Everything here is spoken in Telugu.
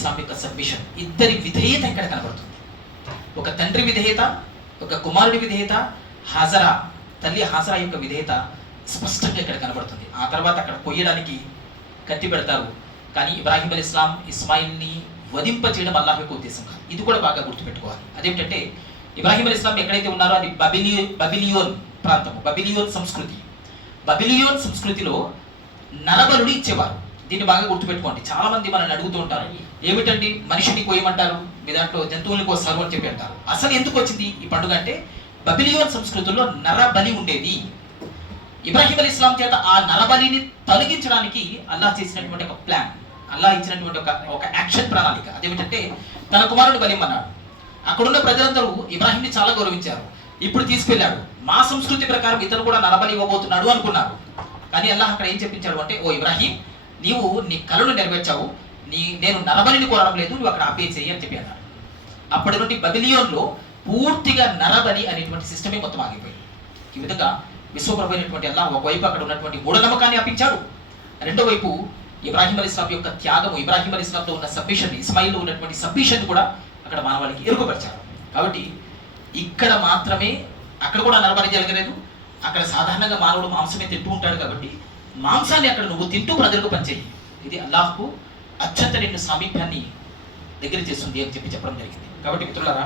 ఇస్లాం యొక్క సబ్మిషన్, ఇద్దరి విధేయత ఇక్కడ కనబడుతుంది. ఒక తండ్రి విధేయత, ఒక కుమారుడి విధేయత, హాజరా తల్లి హాజరా యొక్క విధేయత స్పష్టంగా ఇక్కడ కనబడుతుంది. ఆ తర్వాత అక్కడ కొయ్యడానికి కత్తి పెడతారు. కానీ ఇబ్రాహీం అలీ ఇస్లాం ఇస్మాయిల్ని వధింప చేయడం అల్లాహ్ యొక్క ఉద్దేశం కాదు. ఇది కూడా బాగా గుర్తుపెట్టుకోవాలి. అదేమిటంటే ఇబ్రాహీం అలీ ఇస్లాం ఎక్కడైతే ఉన్నారో అది బబిలియోన్ ప్రాంతము, బబిలియోన్ సంస్కృతి. బబిలియోన్ సంస్కృతిలో నరబలుడు ఇచ్చేవారు. దీన్ని బాగా గుర్తుపెట్టుకోండి. చాలా మంది మనల్ని అడుగుతూ ఉంటారు, ఏమిటండి మనిషిని కోయమంటారు, మీ దాంట్లో జంతువుల్ని కోస్తారు అని చెప్పి అంటారు. అసలు ఎందుకు వచ్చింది ఈ పండుగ అంటే బబిలియోన్ సంస్కృతుల్లో నరబలి ఉండేది. ఇబ్రాహీం అలీ ఇస్లాం చేత ఆ నరబలిని తొలగించడానికి అల్లాహ్ చేసినటువంటి ఒక ప్లాన్, అల్లాహ్ ఇచ్చినటువంటి ఒక యాక్షన్ ప్రణాళిక. అదేమిటంటే తన కుమారుడు బలిమన్నాడు. అక్కడున్న ప్రజలందరూ ఇబ్రాహీంని చాలా గౌరవించారు. ఇప్పుడు తీసుకెళ్లాడు, మా సంస్కృతి ప్రకారం ఇతను కూడా నరబలి ఇవ్వబోతున్నాడు అనుకున్నారు. కానీ అల్లాహ్ అక్కడ ఏం చెప్పించాడు అంటే, ఓ ఇబ్రాహీం, నీవు నీ కలను నెరవేర్చావు, నేను నరబలిని కోరడం లేదు, నువ్వు అక్కడ ఆపేసేయి అని చెప్పి అన్నాడు. అప్పటి నుండి బబిలియోన్లో పూర్తిగా నరబలి అనేటువంటి సిస్టమే మొత్తం ఆగిపోయింది. ఈ విధంగా విశ్వప్రభు అయినటువంటి అల్లాహ్ ఒకవైపు అక్కడ ఉన్నటువంటి మూఢనమ్మకాన్ని ఆపించాడు, రెండో వైపు ఇబ్రాహీం అలీ ఇస్లాం యొక్క త్యాగము, ఇబ్రాహీం అలీ ఇస్లాంలో ఉన్న సబ్మిషన్, ఇస్మాయిల్లో ఉన్నటువంటి సబ్మిషన్ కూడా అక్కడ మానవాళికి ఎరుగుపరిచారు. కాబట్టి ఇక్కడ మాత్రమే, అక్కడ కూడా నరబలి జరగలేదు. అక్కడ సాధారణంగా మానవుడు మాంసమే తింటూ ఉంటాడు. కాబట్టి మాంసాన్ని అక్కడ నువ్వు తింటూ ప్రజలకు పనిచేయి. ఇది అల్లాహ్కు అత్యంత నిన్ను సామీప్యాన్ని దగ్గర చేస్తుంది అని చెప్పి చెప్పడం జరిగింది. కాబట్టి మిత్రులారా,